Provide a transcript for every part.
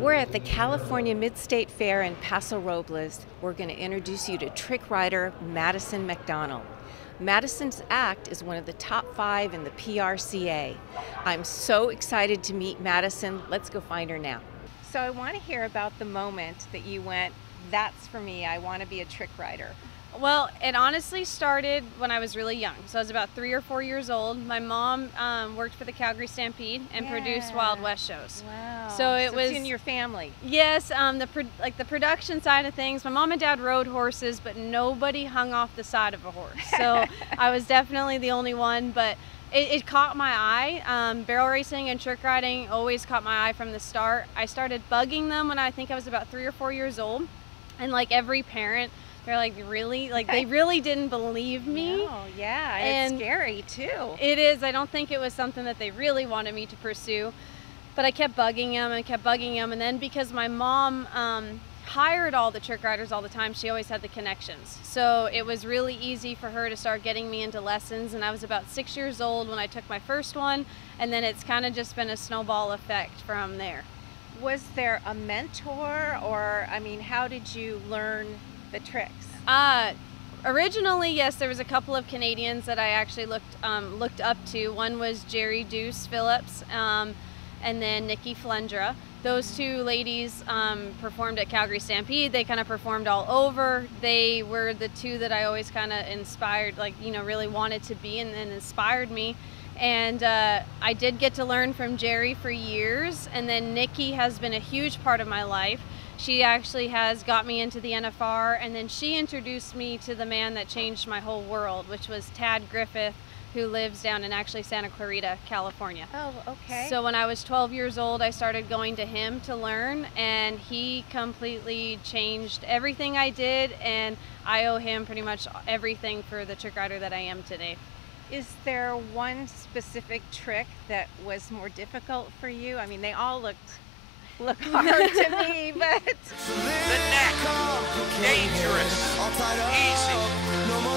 We're at the California Mid-State Fair in Paso Robles. We're going to introduce you to trick rider Madison MacDonald. Madison's act is one of the top 5 in the PRCA. I'm so excited to meet Madison. Let's go find her now. So I want to hear about the moment that you went, that's for me, I want to be a trick rider. Well, it honestly started when I was really young. So I was about 3 or 4 years old. My mom worked for the Calgary Stampede and produced Wild West shows. Wow. So it was it's in your family. Yes, the production side of things. My mom and dad rode horses, but nobody hung off the side of a horse. So I was definitely the only one, but it caught my eye. Barrel racing and trick riding always caught my eye from the start. I started bugging them when I think I was about 3 or 4 years old. And like every parent, they're like, really? Like, they really didn't believe me. Oh, yeah, and it's scary too. It is. I don't think it was something that they really wanted me to pursue. But I kept bugging them and kept bugging them. And then because my mom hired all the trick riders all the time, she always had the connections. So it was really easy for her to start getting me into lessons. And I was about 6 years old when I took my first one. And then it's kind of just been a snowball effect from there. Was there a mentor, or, I mean, how did you learn the tricks? Originally, yes, there was a couple of Canadians that I actually looked up to. One was Jerry Deuce Phillips, and then Nikki Flendra. Those two ladies performed at Calgary Stampede. They kind of performed all over. They were the two that I always kind of inspired, like, you know, really wanted to be and inspired me. And I did get to learn from Jerry for years, and then Nikki has been a huge part of my life. She actually has got me into the NFR, and then she introduced me to the man that changed my whole world, which was Tad Griffith, who lives down in actually Santa Clarita, California. Oh, okay. So when I was 12 years old, I started going to him to learn, and he completely changed everything I did, and I owe him pretty much everything for the trick rider that I am today. Is there one specific trick that was more difficult for you? I mean, they all look hard to me, but... The neck, dangerous, easy,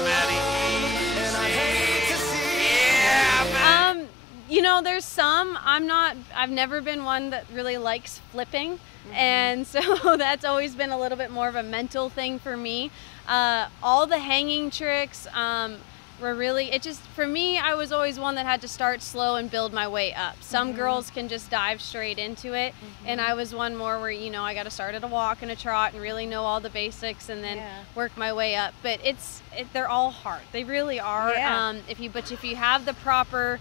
Maddie, easy, yeah, you know, there's some, I've never been one that really likes flipping, and so that's always been a little bit more of a mental thing for me. All the hanging tricks, were really, for me, I was always one that had to start slow and build my way up. Some girls can just dive straight into it, and I was one more where, you know, I got to start at a walk and a trot and really know all the basics and then work my way up. But they're all hard. They really are. Yeah. If you have the proper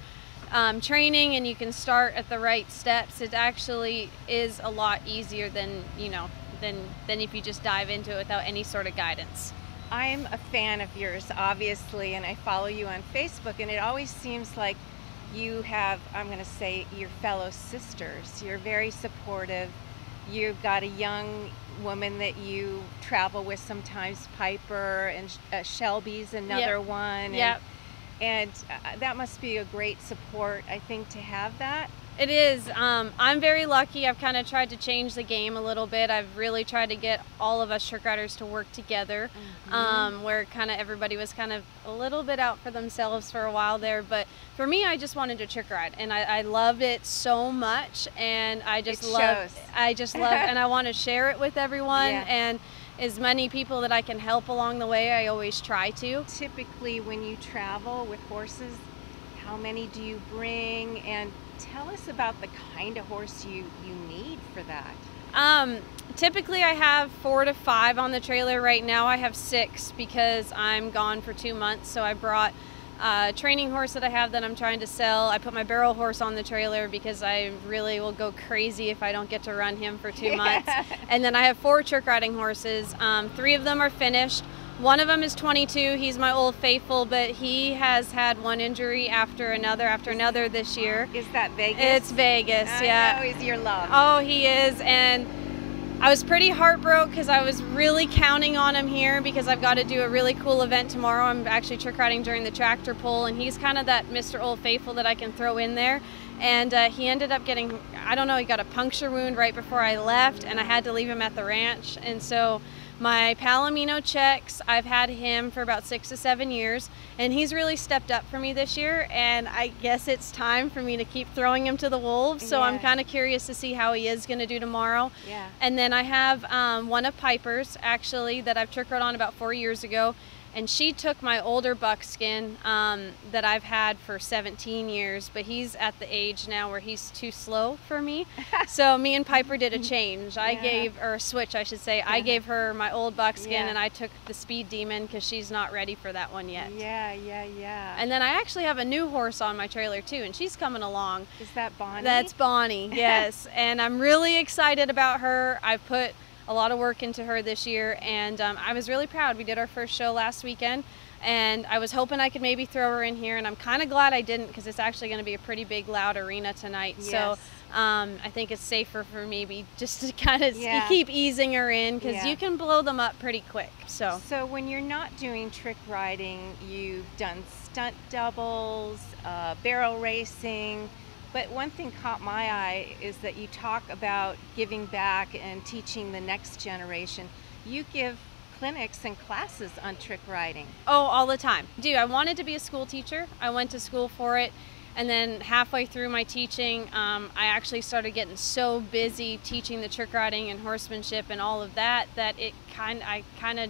training and you can start at the right steps, it actually is a lot easier than, you know, than if you just dive into it without any sort of guidance. I'm a fan of yours, obviously, and I follow you on Facebook, and it always seems like you have, I'm going to say, your fellow sisters. You're very supportive. You've got a young woman that you travel with sometimes, Piper, and Shelby's another one. Yep. And that must be a great support, I think, to have that. It is. I'm very lucky. I've kind of tried to change the game a little bit. I've really tried to get all of us trick riders to work together, where kind of everybody was kind of a little bit out for themselves for a while there. But for me, I just wanted to trick ride, and I love it so much, and I just love, and I want to share it with everyone, and as many people that I can help along the way, I always try to. Typically, when you travel with horses, how many do you bring? And tell us about the kind of horse you need for that. Typically I have 4 to 5 on the trailer. Right now I have 6 because I'm gone for 2 months. So I brought a training horse that I have that I'm trying to sell. I put my barrel horse on the trailer because I really will go crazy if I don't get to run him for 2 months. And then I have 4 trick riding horses. 3 of them are finished. One of them is 22. He's my old faithful, but he has had one injury after another this year. Is that Vegas? It's Vegas, yeah. I know he's your love. Oh, he is, and I was pretty heartbroken because I was really counting on him here because I've got to do a really cool event tomorrow. I'm actually trick riding during the tractor pull, and he's kind of that Mr. Old Faithful that I can throw in there. And he ended up getting I don't know, he got a puncture wound right before I left, and I had to leave him at the ranch. And so my Palomino checks, I've had him for about 6 to 7 years, and he's really stepped up for me this year, and I guess it's time for me to keep throwing him to the wolves. So I'm kind of curious to see how he is going to do tomorrow. Yeah. And then I have one of Piper's, actually, that I've trick rode on about 4 years ago. And she took my older buckskin that I've had for 17 years, but he's at the age now where he's too slow for me. So me and Piper did a change. I gave, or a switch I should say, I gave her my old buckskin and I took the Speed Demon because she's not ready for that one yet. Yeah. And then I actually have a new horse on my trailer too, and she's coming along. Is that Bonnie? That's Bonnie, yes. And I'm really excited about her. I've put a lot of work into her this year, and I was really proud. We did our first show last weekend, and I was hoping I could maybe throw her in here, and I'm kind of glad I didn't, because it's actually going to be a pretty big, loud arena tonight. Yes. So I think it's safer for maybe just to kind of keep easing her in, because you can blow them up pretty quick. So when you're not doing trick riding, you've done stunt doubles, barrel racing. But one thing caught my eye is that you talk about giving back and teaching the next generation. You give clinics and classes on trick riding. Oh, all the time. I wanted to be a school teacher. I went to school for it. And then halfway through my teaching, I actually started getting so busy teaching the trick riding and horsemanship and all of that, that I kind of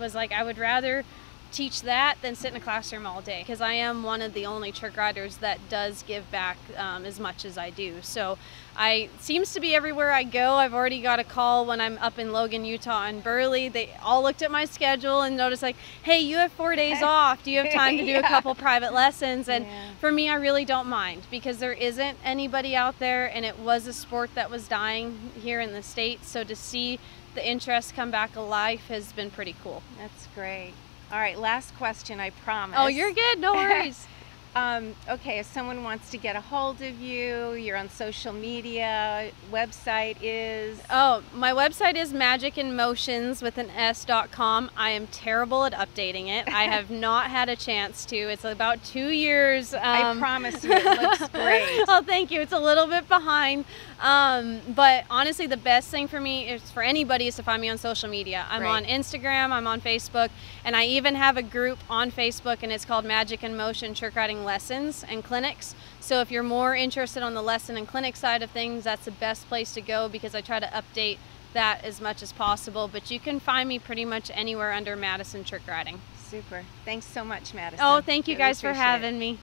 was like, I would rather teach that than sit in a classroom all day, because I am one of the only trick riders that does give back as much as I do. So I seems to be everywhere I go. I've already got a call when I'm up in Logan, Utah and Burley. They all looked at my schedule and noticed, like, hey, you have 4 days off. Do you have time to do a couple private lessons? And for me, I really don't mind, because there isn't anybody out there, and it was a sport that was dying here in the States. So to see the interest come back alive has been pretty cool. That's great. All right, last question, I promise. Oh, you're good, no worries. Okay, if someone wants to get a hold of you, you're on social media, website is? Oh, my website is magicinmotions.com. I am terrible at updating it. I have not had a chance to. It's about 2 years. I promise you, it looks great. Oh, thank you. It's a little bit behind. But honestly, the best thing for me is for anybody is to find me on social media. I'm on Instagram, I'm on Facebook, and I even have a group on Facebook, and it's called Magic in Motion Trick Riding Lessons and Clinics. So if you're more interested on the lesson and clinic side of things, that's the best place to go, because I try to update that as much as possible. But you can find me pretty much anywhere under Madison Trick Riding. Super. Thanks so much, Madison. Oh, thank you Really guys for having me.